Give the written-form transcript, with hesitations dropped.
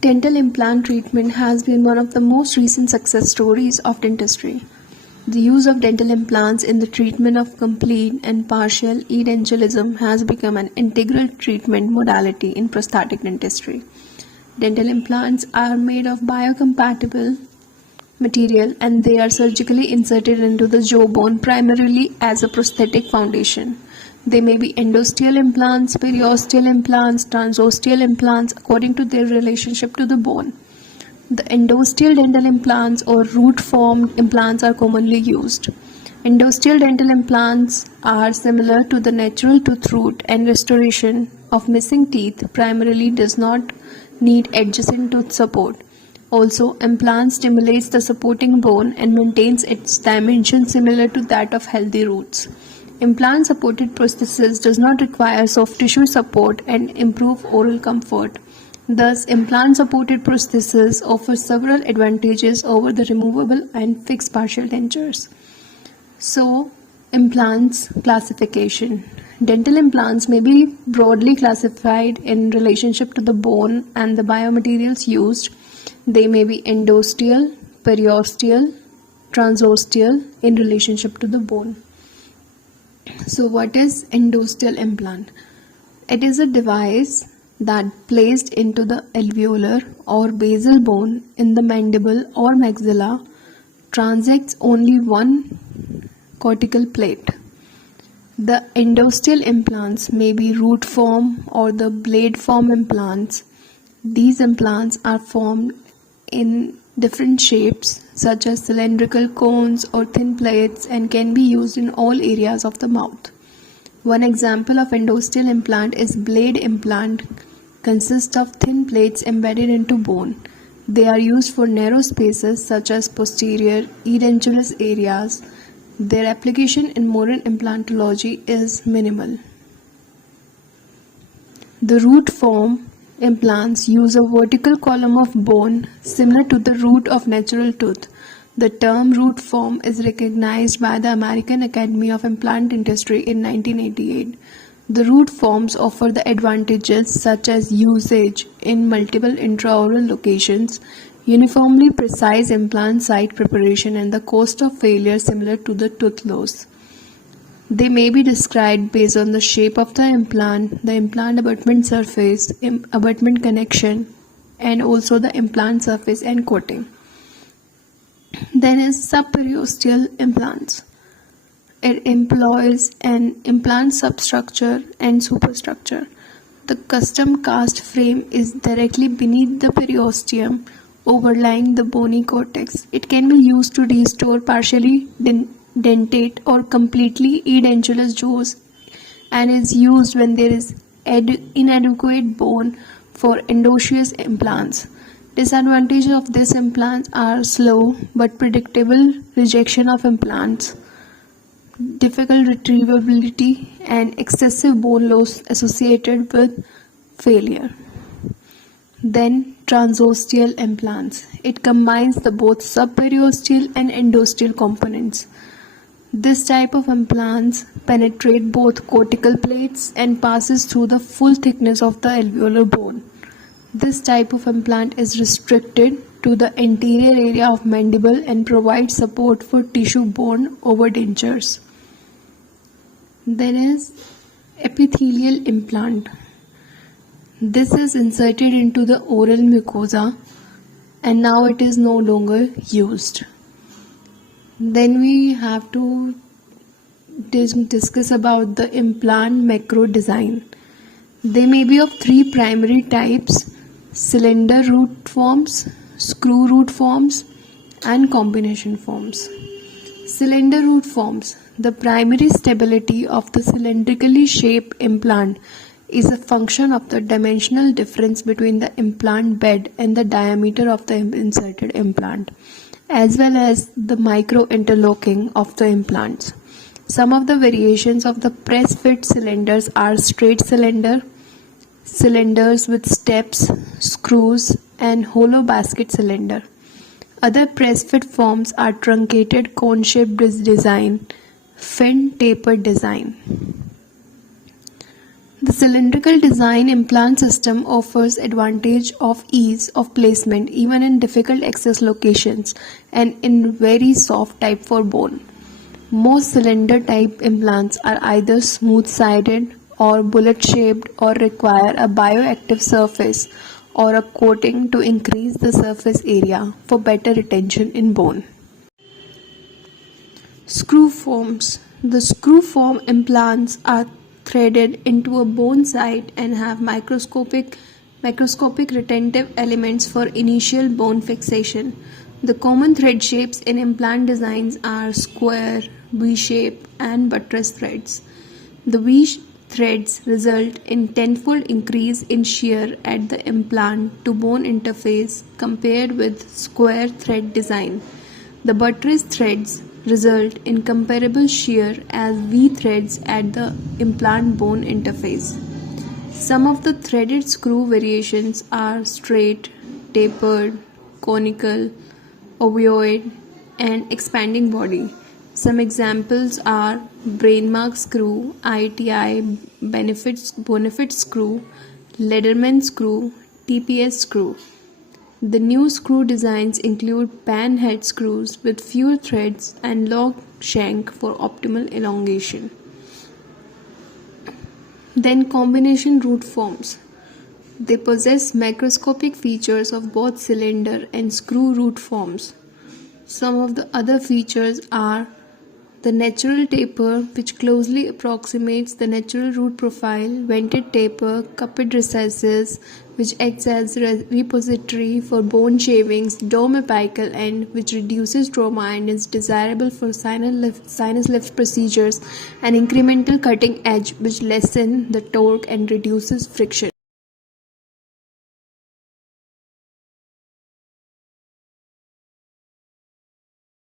Dental implant treatment has been one of the most recent success stories of dentistry. The use of dental implants in the treatment of complete and partial edentulosum has become an integral treatment modality in prosthetic dentistry. Dental implants are made of biocompatible material and they are surgically inserted into the jawbone primarily as a prosthetic foundation. They may be endosteal implants, periosteal implants, transosteal implants according to their relationship to the bone. The endosteal dental implants or root-formed implants are commonly used. Endosteal dental implants are similar to the natural tooth root, and restoration of missing teeth primarily does not need adjacent tooth support. Also, implant stimulates the supporting bone and maintains its dimension similar to that of healthy roots. Implant-supported prosthesis does not require soft tissue support and improve oral comfort. Thus, implant-supported prosthesis offers several advantages over the removable and fixed partial dentures. So, implants classification. Dental implants may be broadly classified in relationship to the bone and the biomaterials used. They may be endosteal, periosteal, transosteal in relationship to the bone. So what is endosteal implant? It is a device that placed into the alveolar or basal bone in the mandible or maxilla transects only one cortical plate. The endosteal implants may be root form or the blade form implants. These implants are formed in different shapes such as cylindrical cones or thin plates and can be used in all areas of the mouth. One example of endosteal implant is blade implant. Consists of thin plates embedded into bone. They are used for narrow spaces such as posterior edentulous areas. Their application in modern implantology is minimal. The root form implants use a vertical column of bone similar to the root of natural tooth. The term root form is recognized by the American Academy of Implant Dentistry in 1988. The root forms offer the advantages such as usage in multiple intraoral locations, uniformly precise implant site preparation, and the cost of failure similar to the tooth loss. They may be described based on the shape of the implant abutment surface, abutment connection, and also the implant surface and coating. Then is subperiosteal implants. It employs an implant substructure and superstructure. The custom cast frame is directly beneath the periosteum, overlying the bony cortex. It can be used to restore partially dentate or completely edentulous jaws and is used when there is inadequate bone for endosseous implants. Disadvantages of these implants are slow but predictable rejection of implants, difficult retrievability, and excessive bone loss associated with failure. Then transosteal implants. It combines the both subperiosteal and endosteal components. This type of implants penetrate both cortical plates and passes through the full thickness of the alveolar bone. This type of implant is restricted to the anterior area of mandible and provides support for tissue bone over dentures. There is epithelial implant. This is inserted into the oral mucosa and now it is no longer used. Then we have to discuss about the implant macro design. They may be of three primary types: cylinder root forms, screw root forms, and combination forms. Cylinder root forms. The primary stability of the cylindrically shaped implant is a function of the dimensional difference between the implant bed and the diameter of the inserted implant, as well as the micro interlocking of the implants. Some of the variations of the press fit cylinders are straight cylinder, cylinders with steps, screws, and hollow basket cylinder. Other press fit forms are truncated cone-shaped design, fin tapered design. The cylindrical design implant system offers advantage of ease of placement even in difficult access locations and in very soft type for bone. Most cylinder type implants are either smooth-sided or bullet-shaped or require a bioactive surface or a coating to increase the surface area for better retention in bone. Screw forms. The screw form implants are threaded into a bone site and have microscopic retentive elements for initial bone fixation. The common thread shapes in implant designs are square, V-shape, and buttress threads. The threads result in tenfold increase in shear at the implant to bone interface compared with square thread design. The buttress threads result in comparable shear as V threads at the implant bone interface. Some of the threaded screw variations are straight, tapered, conical, ovoid, and expanding body. Some examples are Brainmark screw, ITI, Bonefit screw, Lederman screw, TPS screw. The new screw designs include pan head screws with fewer threads and long shank for optimal elongation. Then combination root forms. They possess macroscopic features of both cylinder and screw root forms. Some of the other features are the natural taper, which closely approximates the natural root profile, vented taper, cupped recesses, which acts as repository for bone shavings, dome apical end, which reduces trauma and is desirable for sinus lift procedures, and incremental cutting edge, which lessen the torque and reduces friction.